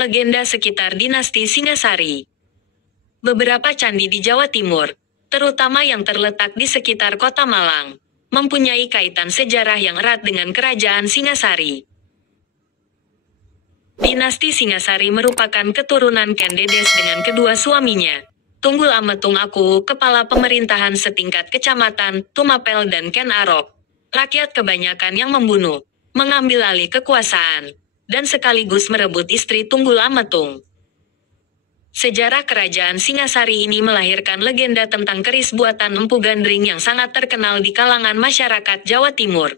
Legenda sekitar dinasti Singasari. Beberapa candi di Jawa Timur, terutama yang terletak di sekitar Kota Malang, mempunyai kaitan sejarah yang erat dengan Kerajaan Singasari. Dinasti Singasari merupakan keturunan Ken Dedes dengan kedua suaminya, Tunggul Ametung Aku, kepala pemerintahan setingkat kecamatan, Tumapel, dan Ken Arok, rakyat kebanyakan yang membunuh, mengambil alih kekuasaan, dan sekaligus merebut istri Tunggul Ametung. Sejarah Kerajaan Singasari ini melahirkan legenda tentang keris buatan Empu Gandring yang sangat terkenal di kalangan masyarakat Jawa Timur.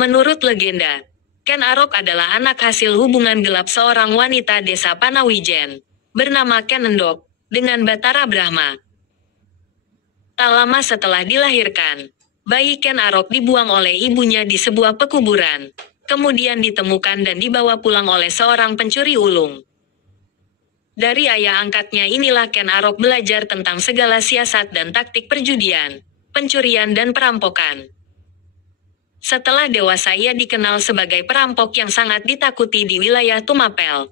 Menurut legenda, Ken Arok adalah anak hasil hubungan gelap seorang wanita desa Panawijen, bernama Ken Endok, dengan Batara Brahma. Tak lama setelah dilahirkan, bayi Ken Arok dibuang oleh ibunya di sebuah pekuburan, kemudian ditemukan dan dibawa pulang oleh seorang pencuri ulung. Dari ayah angkatnya inilah Ken Arok belajar tentang segala siasat dan taktik perjudian, pencurian dan perampokan. Setelah dewasa ia dikenal sebagai perampok yang sangat ditakuti di wilayah Tumapel.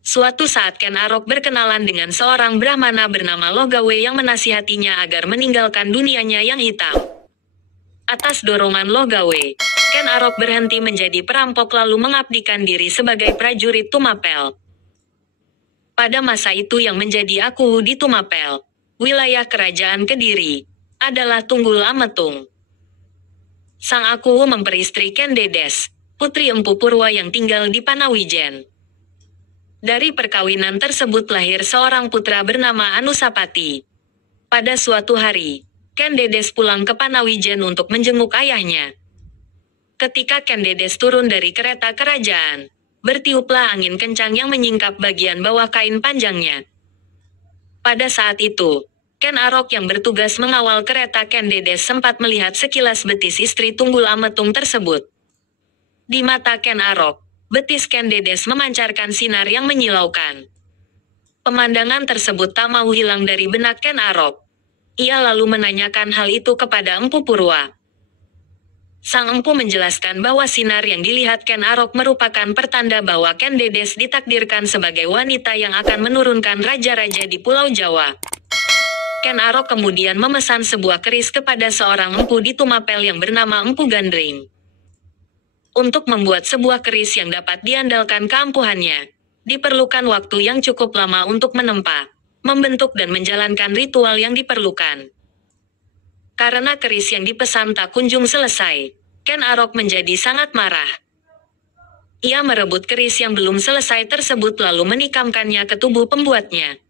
Suatu saat Ken Arok berkenalan dengan seorang Brahmana bernama Logawe yang menasihatinya agar meninggalkan dunianya yang hitam. Atas dorongan Logawe, Ken Arok berhenti menjadi perampok lalu mengabdikan diri sebagai prajurit Tumapel. Pada masa itu yang menjadi Aku di Tumapel, wilayah kerajaan Kediri, adalah Tunggul Ametung. Sang Aku memperistri Ken Dedes, putri Empu Purwa yang tinggal di Panawijen. Dari perkawinan tersebut lahir seorang putra bernama Anusapati. Pada suatu hari, Ken Dedes pulang ke Panawijen untuk menjenguk ayahnya. Ketika Ken Dedes turun dari kereta kerajaan, bertiuplah angin kencang yang menyingkap bagian bawah kain panjangnya. Pada saat itu, Ken Arok yang bertugas mengawal kereta Ken Dedes sempat melihat sekilas betis istri Tunggul Ametung tersebut. Di mata Ken Arok, betis Ken Dedes memancarkan sinar yang menyilaukan. Pemandangan tersebut tak mau hilang dari benak Ken Arok. Ia lalu menanyakan hal itu kepada Empu Purwa. Sang empu menjelaskan bahwa sinar yang dilihat Ken Arok merupakan pertanda bahwa Ken Dedes ditakdirkan sebagai wanita yang akan menurunkan raja-raja di Pulau Jawa. Ken Arok kemudian memesan sebuah keris kepada seorang empu di Tumapel yang bernama Empu Gandring. Untuk membuat sebuah keris yang dapat diandalkan keampuhannya, diperlukan waktu yang cukup lama untuk menempa, membentuk dan menjalankan ritual yang diperlukan. Karena keris yang dipesan tak kunjung selesai, Ken Arok menjadi sangat marah. Ia merebut keris yang belum selesai tersebut lalu menikamkannya ke tubuh pembuatnya.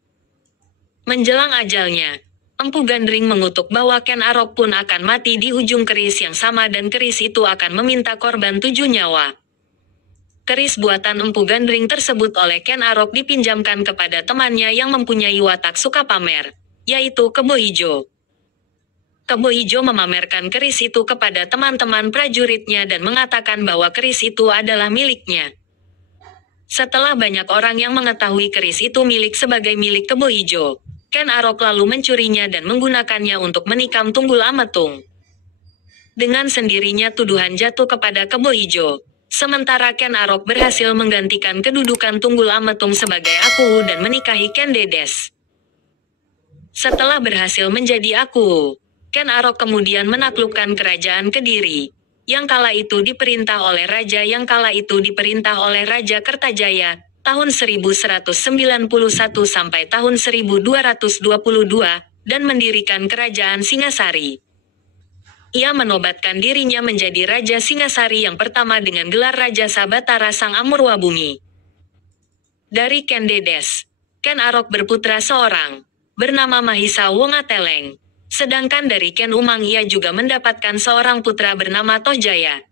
Menjelang ajalnya, Empu Gandring mengutuk bahwa Ken Arok pun akan mati di ujung keris yang sama dan keris itu akan meminta korban 7 nyawa. Keris buatan Empu Gandring tersebut oleh Ken Arok dipinjamkan kepada temannya yang mempunyai watak suka pamer, yaitu Kebo Ijo. Kebo Ijo memamerkan keris itu kepada teman-teman prajuritnya dan mengatakan bahwa keris itu adalah miliknya. Setelah banyak orang yang mengetahui keris itu sebagai milik Kebo Ijo, Ken Arok lalu mencurinya dan menggunakannya untuk menikam Tunggul Ametung. Dengan sendirinya tuduhan jatuh kepada Kebo Ijo, sementara Ken Arok berhasil menggantikan kedudukan Tunggul Ametung sebagai Aku dan menikahi Ken Dedes. Setelah berhasil menjadi Aku, Ken Arok kemudian menaklukkan kerajaan Kediri, yang kala itu diperintah oleh Raja Kertajaya, tahun 1191 sampai tahun 1222, dan mendirikan kerajaan Singasari. Ia menobatkan dirinya menjadi Raja Singasari yang pertama dengan gelar Raja Sabatara Sang Amurwabumi. Dari Ken Dedes, Ken Arok berputra seorang, bernama Mahisa Wongateleng. Sedangkan dari Ken Umang ia juga mendapatkan seorang putra bernama Tojaya.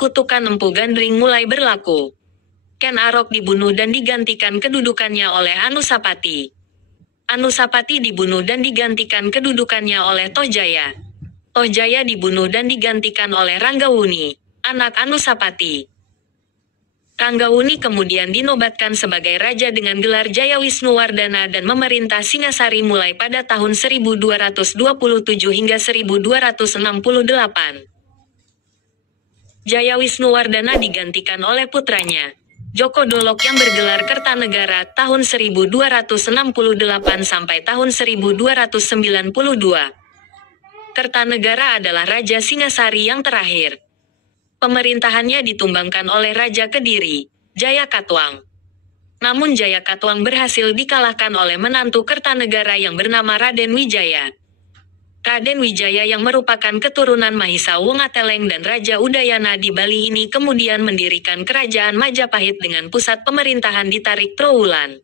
Kutukan Empu Gandring mulai berlaku. Ken Arok dibunuh dan digantikan kedudukannya oleh Anusapati. Anusapati dibunuh dan digantikan kedudukannya oleh Tojaya. Tojaya dibunuh dan digantikan oleh Ranggawuni, anak Anusapati. Ranggawuni kemudian dinobatkan sebagai raja dengan gelar Jaya Wisnuwardana dan memerintah Singasari mulai pada tahun 1227 hingga 1268. Jaya Wisnuwardana digantikan oleh putranya, Joko Dolok yang bergelar Kertanegara tahun 1268 sampai tahun 1292. Kertanegara adalah Raja Singasari yang terakhir. Pemerintahannya ditumbangkan oleh Raja Kediri, Jayakatwang. Namun Jayakatwang berhasil dikalahkan oleh menantu Kertanegara yang bernama Raden Wijaya. Raden Wijaya yang merupakan keturunan Mahisa Wongateleng dan Raja Udayana di Bali ini kemudian mendirikan Kerajaan Majapahit dengan pusat pemerintahan di Tarik Trowulan.